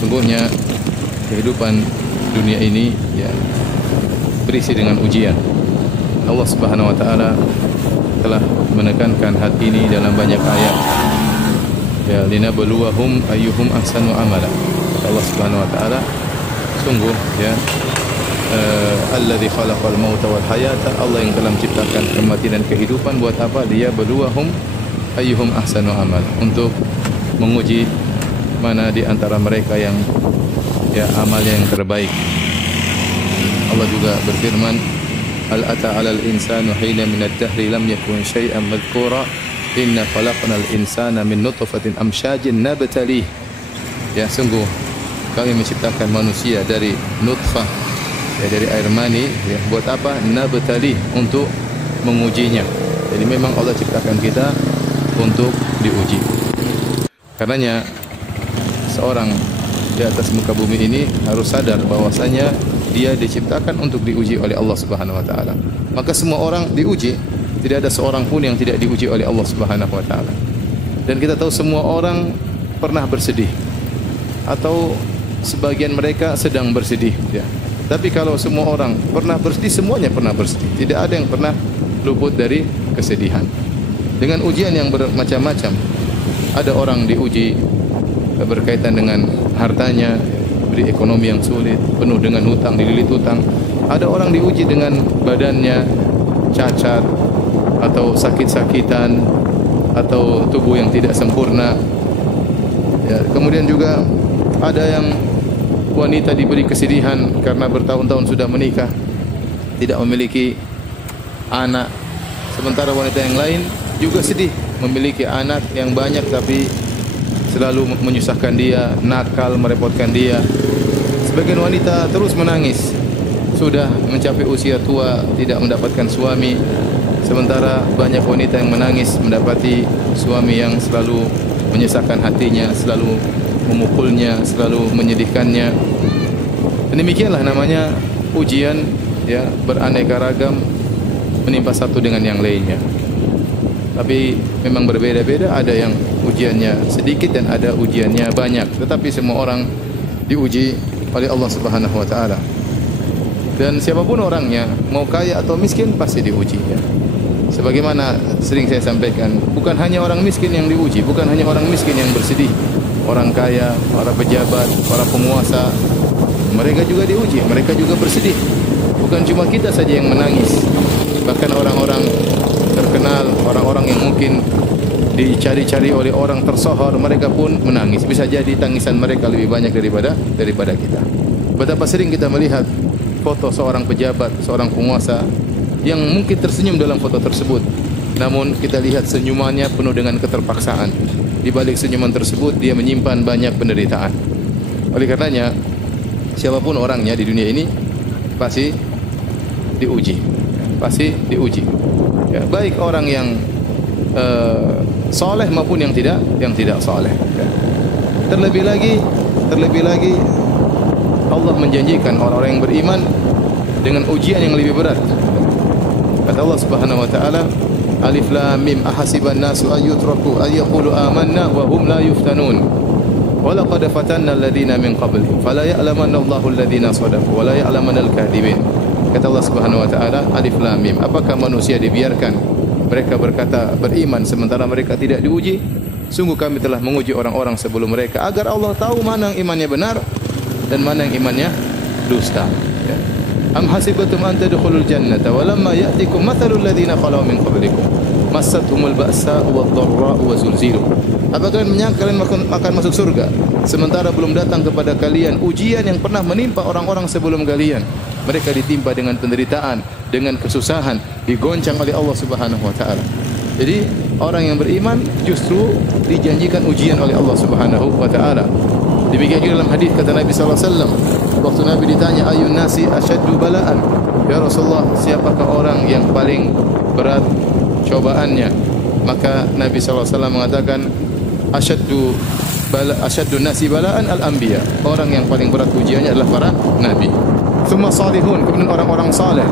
Sungguhnya kehidupan dunia ini ya berisi dengan ujian. Allah Subhanahu wa taala telah menekankan hal ini dalam banyak ayat. Ya, linabluwahum ayyuhum ahsanu amala. Allah Subhanahu wa taala sungguh ya alladzi khalaqal mauta wal hayata, Allah yang telah menciptakan kematian dan kehidupan buat apa? Dia beluahum ayyuhum ahsanu amal, untuk menguji mana di antara mereka yang ya amalnya yang terbaik. Allah juga berfirman, hal ata 'alal insani hina min ad-dahri lam yakun syai'an madhkura inna khalaqnal insana min nutfatin amsyajin nabtalih. Ya, sungguh kami menciptakan manusia dari nutfah, ya, dari air mani, ya, buat apa? Nabtalih, untuk mengujinya. Jadi memang Allah ciptakan kita untuk diuji. Karenanya seorang di atas muka bumi ini harus sadar bahwasanya dia diciptakan untuk diuji oleh Allah Subhanahu wa taala. Maka semua orang diuji, tidak ada seorang pun yang tidak diuji oleh Allah Subhanahu wa taala. Dan kita tahu semua orang pernah bersedih, atau sebagian mereka sedang bersedih, ya. Tapi kalau semua orang pernah bersedih, semuanya pernah bersedih. Tidak ada yang pernah luput dari kesedihan. Dengan ujian yang bermacam-macam. Ada orang diuji berkaitan dengan hartanya, beri ekonomi yang sulit, penuh dengan hutang, dililit hutang. Ada orang diuji dengan badannya cacat, atau sakit-sakitan, atau tubuh yang tidak sempurna. Ya, kemudian juga ada yang wanita diberi kesedihan karena bertahun-tahun sudah menikah, tidak memiliki anak. Sementara wanita yang lain juga sedih, memiliki anak yang banyak tapi selalu menyusahkan dia, nakal, merepotkan dia. Sebagian wanita terus menangis, sudah mencapai usia tua tidak mendapatkan suami. Sementara banyak wanita yang menangis mendapati suami yang selalu menyesakkan hatinya, selalu memukulnya, selalu menyedihkannya. Dan demikianlah namanya ujian, ya, beraneka ragam menimpa satu dengan yang lainnya. Tapi memang berbeda-beda, ada yang ujiannya sedikit dan ada ujiannya banyak. Tetapi semua orang diuji oleh Allah Subhanahu wa taala. Dan siapapun orangnya, mau kaya atau miskin, pasti diuji, ya. Sebagaimana sering saya sampaikan, bukan hanya orang miskin yang diuji, bukan hanya orang miskin yang bersedih. Orang kaya, para pejabat, para penguasa, mereka juga diuji, mereka juga bersedih. Bukan cuma kita saja yang menangis. Bahkan orang-orang terkenal, orang-orang yang mungkin dicari-cari oleh orang tersohor, mereka pun menangis. Bisa jadi tangisan mereka lebih banyak daripada kita. Betapa sering kita melihat foto seorang pejabat, seorang penguasa yang mungkin tersenyum dalam foto tersebut, namun kita lihat senyumannya penuh dengan keterpaksaan. Di balik senyuman tersebut dia menyimpan banyak penderitaan. Oleh karenanya siapapun orangnya di dunia ini pasti diuji, pasti diuji. Ya, baik orang yang soleh maupun yang tidak soleh. Ya. Terlebih lagi Allah menjanjikan orang-orang yang beriman dengan ujian yang lebih berat. Kata Allah Subhanahu wa taala, Alif Lam Mim, ahasiban nasu ayyutraku ayyaqulu amanna wa hum la yuftanun. Wa laqad fatanna alladhina min qablihim fala ya'lamanna Allahu alladhina sadaqu wa la ya'lamanna al-kadhibin. Kata Allah Subhanahu wa taala, Alif Lam Mim, apakah manusia dibiarkan mereka berkata beriman sementara mereka tidak diuji? Sungguh kami telah menguji orang-orang sebelum mereka agar Allah tahu mana yang imannya benar dan mana yang imannya dusta. Ya. Am hasibatum an tadkhulul jannata wa lamma ya'tikum mathalul ladzina khalu min qablikum massathumul ba'sa wad-dharra'u wa zulzilu. Apakah kalian menyangka kalian akan masuk surga sementara belum datang kepada kalian ujian yang pernah menimpa orang-orang sebelum kalian? Mereka ditimpa dengan penderitaan, dengan kesusahan, digoncang oleh Allah Subhanahu wa taala. Jadi orang yang beriman justru dijanjikan ujian oleh Allah Subhanahu wa taala. Demikian juga dalam hadis kata Nabi sallallahu alaihi wasallam, waktu Nabi ditanya ayun nasi asyaddu bala'an, ya Rasulullah, siapakah orang yang paling berat cobaannya? Maka Nabi sallallahu alaihi wasallam mengatakan asyaddu nasi bala'an al-anbiya, orang yang paling berat ujiannya adalah para nabi. Tsumma salihun, kemudian orang-orang saleh.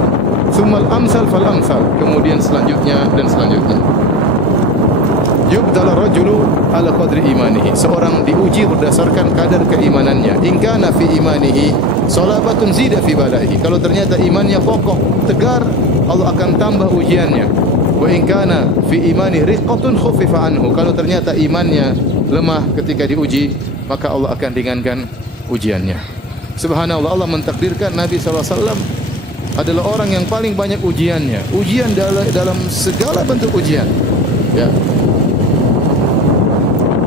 Tsumma al-amsal fal-amsal, kemudian selanjutnya dan selanjutnya. Yubtala rajulu ala qadri imanihi. Seorang diuji berdasarkan kadar keimanannya. In kana fi imanihi salabatun zida fi balaihi. Kalau ternyata imannya kokoh, tegar, Allah akan tambah ujiannya. Wa in kana fi imani riqqatun khuffifa anhu. Kalau ternyata imannya lemah ketika diuji, maka Allah akan ringankan ujiannya. Subhanallah, Allah mentakdirkan Nabi SAW adalah orang yang paling banyak ujiannya. Ujian dalam segala bentuk ujian. Ya.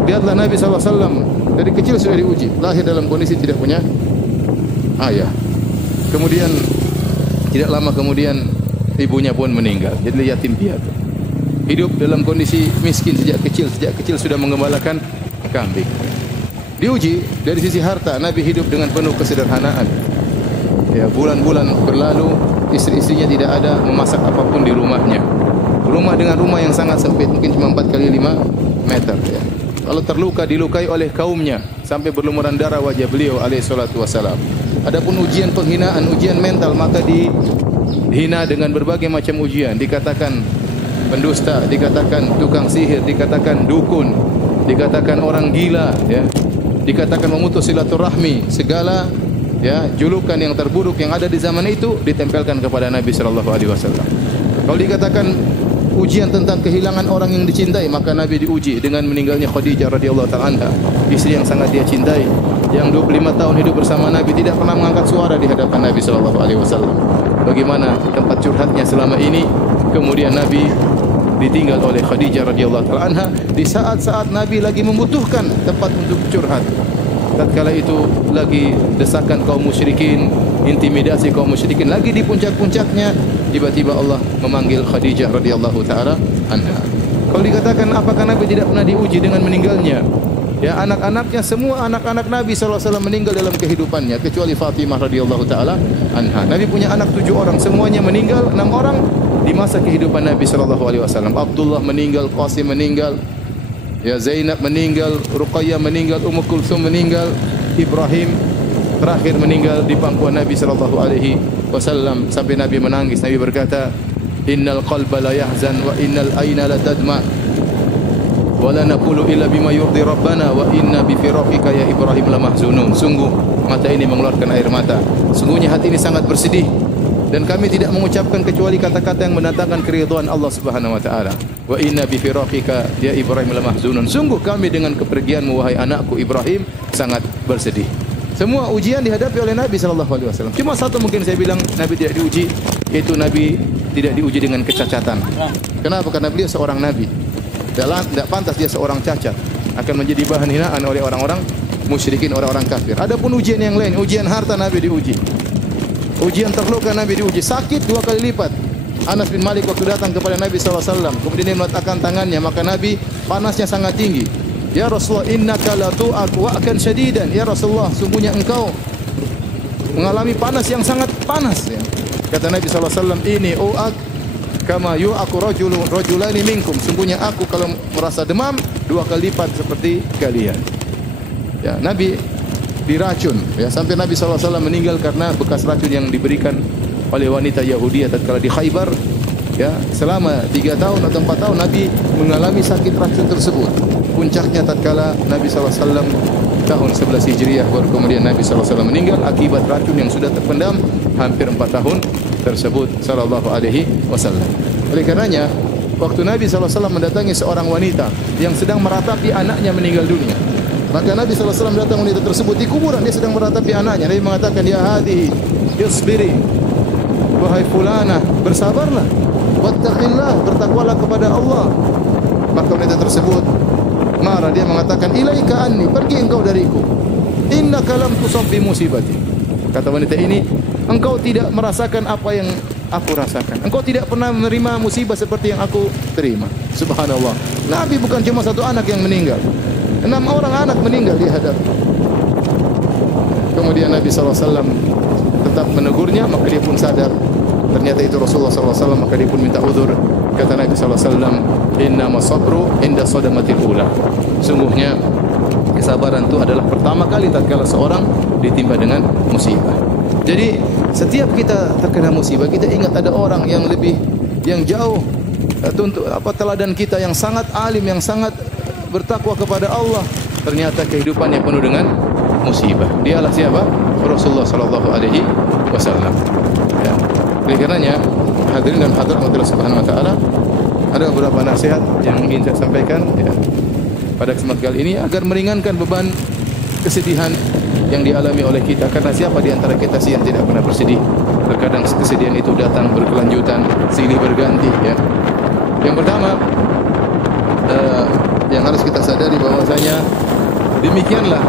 Lihatlah Nabi SAW dari kecil sudah diuji. Lahir dalam kondisi tidak punya ayah. Kemudian tidak lama kemudian ibunya pun meninggal. Jadi yatim piatu. Hidup dalam kondisi miskin sejak kecil sudah menggembalakan kambing. Diuji dari sisi harta, Nabi hidup dengan penuh kesederhanaan. Ya, bulan-bulan berlalu, istri-istrinya tidak ada memasak apapun di rumahnya. Rumah dengan rumah yang sangat sempit, mungkin cuma 4 kali 5 meter. Ya. Kalau terluka, dilukai oleh kaumnya sampai berlumuran darah wajah beliau alaihi salatu wasalam. Adapun ujian penghinaan, ujian mental, maka dihina dengan berbagai macam ujian. Dikatakan pendusta, dikatakan tukang sihir, dikatakan dukun, dikatakan orang gila, ya. Dikatakan memutus silaturahmi, segala ya julukan yang terburuk yang ada di zaman itu ditempelkan kepada Nabi sallallahu alaihi wasallam. Kalau dikatakan ujian tentang kehilangan orang yang dicintai, maka Nabi diuji dengan meninggalnya Khadijah radhiyallahu taala anha, istri yang sangat dia cintai, yang 25 tahun hidup bersama Nabi, tidak pernah mengangkat suara di hadapan Nabi sallallahu alaihi wasallam. Bagaimana tempat curhatnya selama ini, kemudian Nabi ditinggal oleh Khadijah radhiyallahu taala anha di saat-saat Nabi lagi membutuhkan tempat untuk curhat. Tatkala itu lagi desakan kaum musyrikin, intimidasi kaum musyrikin lagi di puncak-puncaknya, tiba-tiba Allah memanggil Khadijah radhiyallahu taala anha. Kalau dikatakan apakah Nabi tidak pernah diuji dengan meninggalnya? Ya, anak-anaknya, semua anak-anak Nabi sallallahu alaihi wasallam meninggal dalam kehidupannya kecuali Fatimah radhiyallahu taala anha. Nabi punya anak 7 orang, semuanya meninggal. 6 orang di masa kehidupan Nabi sallallahu alaihi wasallam. Abdullah meninggal, Qasim meninggal, ya Zainab meninggal, Ruqayyah meninggal, Ummu Kulsum meninggal, Ibrahim terakhir meninggal di pangkuan Nabi sallallahu alaihi wasallam. Sampai Nabi menangis. Nabi berkata, "Innal qalba la yahzan wa innal ayna la tadma wa la naqulu illa bima yurdi rabbana wa inna bi firaqika ya Ibrahim la mahzunun." Sungguh mata ini mengeluarkan air mata. Sungguhnya hati ini sangat bersedih. Dan kami tidak mengucapkan kecuali kata-kata yang mendatangkan keridhaan Allah Subhanahu wa taala. Wa inna bi firaqika ya Ibrahim la mahzunun. Sungguh kami dengan kepergianmu wahai anakku Ibrahim sangat bersedih. Semua ujian dihadapi oleh Nabi sallallahu alaihi wasallam. Cuma satu mungkin saya bilang Nabi tidak diuji, yaitu Nabi tidak diuji dengan kecacatan. Kenapa? Karena beliau seorang nabi. Tidak pantas dia seorang cacat, akan menjadi bahan hinaan oleh orang-orang musyrikin, orang-orang kafir. Adapun ujian yang lain, ujian harta Nabi diuji. Ujian terluka Nabi diuji, sakit 2 kali lipat. Anas bin Malik waktu datang kepada Nabi SAW, kemudian dia meletakkan tangannya, maka Nabi panasnya sangat tinggi. Ya Rasulullah, innaka la tu'ak wa'kan syadidan. Ya Rasulullah, sungguhnya engkau mengalami panas yang sangat panas. Ya. Kata Nabi SAW, ini u'ak kama yu'aku rajulani minkum. Sungguhnya aku kalau merasa demam 2 kali lipat seperti kalian. Ya, Nabi diracun, ya, sampai Nabi SAW meninggal karena bekas racun yang diberikan oleh wanita Yahudi tatkala di Khaybar. Ya, selama 3 tahun atau 4 tahun Nabi mengalami sakit racun tersebut. Puncaknya tatkala Nabi SAW tahun 11 Hijriah, baru kemudian Nabi SAW meninggal akibat racun yang sudah terpendam hampir 4 tahun tersebut sallallahu alaihi wasallam. Oleh karenanya, waktu Nabi SAW mendatangi seorang wanita yang sedang meratapi anaknya meninggal dunia, maka Nabi SAW datang wanita tersebut di kuburan, dia sedang meratapi anaknya. Nabi mengatakan, ya hadihi, isbiri, wahai fulana, bersabarlah, wattaqillah, bertakwalah kepada Allah. Maka wanita tersebut marah, dia mengatakan, ilaika anni, pergi engkau dariku, innaka lam tusab bi musibati. Kata wanita ini, engkau tidak merasakan apa yang aku rasakan, engkau tidak pernah menerima musibah seperti yang aku terima. Subhanallah, Nabi bukan cuma 1 anak yang meninggal, 6 orang anak meninggal di hadapan. Kemudian Nabi SAW tetap menegurnya, maka dia pun sadar ternyata itu Rasulullah SAW, maka dia pun minta uzur. Kata Nabi SAW, innama sabru inda sadamatil ula. Sungguhnya kesabaran itu adalah pertama kali tatkala seorang ditimpa dengan musibah. Jadi setiap kita terkena musibah, kita ingat ada orang yang jauh teladan kita yang sangat alim, yang sangat bertakwa kepada Allah, ternyata kehidupannya penuh dengan musibah. Dialah siapa? Rasulullah sallallahu alaihi wasallam. Ya. Oleh karenanya, hadirin dan hadirat Allah Subhanahu wa taala, ada beberapa nasihat yang ingin saya sampaikan ya, pada kesempatan kali ini agar meringankan beban kesedihan yang dialami oleh kita. Karena siapa di antara kita sih yang tidak pernah bersedih? Terkadang kesedihan itu datang berkelanjutan, silih berganti ya. Yang pertama, yang harus kita sadari bahwasanya demikianlah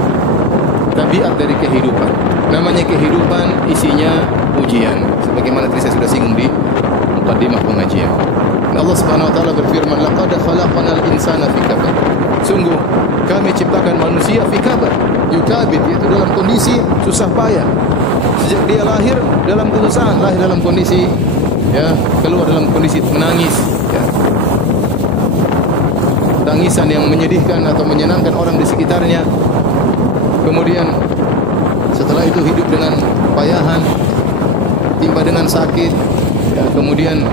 tabiat dari kehidupan. Namanya kehidupan isinya ujian. Sebagaimana tadi saya sudah singgung di mukadimah pengajian. Allah Subhanahu wa taala berfirman, "Laqad khalaqnal insana fi kabad." Sungguh kami ciptakan manusia fi kabad. Yukabid, yaitu dalam kondisi susah payah. Sejak dia lahir dalam kesusahan, lahir dalam kondisi ya, keluar dalam kondisi menangis ya. Tangisan yang menyedihkan atau menyenangkan orang di sekitarnya. Kemudian setelah itu hidup dengan payahan, timpa dengan sakit, ya, kemudian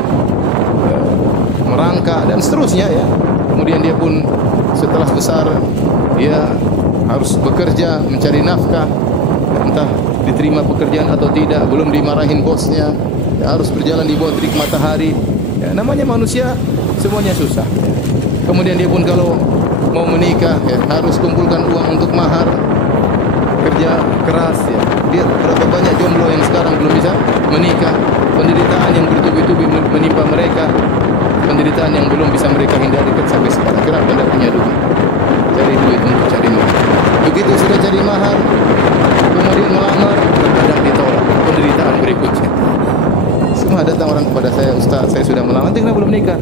merangkak dan seterusnya ya. Kemudian dia pun setelah besar dia harus bekerja mencari nafkah, entah diterima pekerjaan atau tidak, belum dimarahin bosnya, ya, harus berjalan di bawah terik matahari. Ya, namanya manusia semuanya susah. Kemudian dia pun kalau mau menikah ya, harus kumpulkan uang untuk mahar, kerja keras ya. Dia berapa banyak jomblo yang sekarang belum bisa menikah, penderitaan yang bertubi-tubi menimpa mereka, penderitaan yang belum bisa mereka hindari sampai sekarang. Kenapa tidak punya duit? Cari duit untuk cari mahar. Begitu sudah cari mahar, kemudian melamar, terkadang ditolak. Penderitaan berikutnya. Semua datang orang kepada saya, Ustaz, saya sudah melamar, tapi kenapa belum nikah?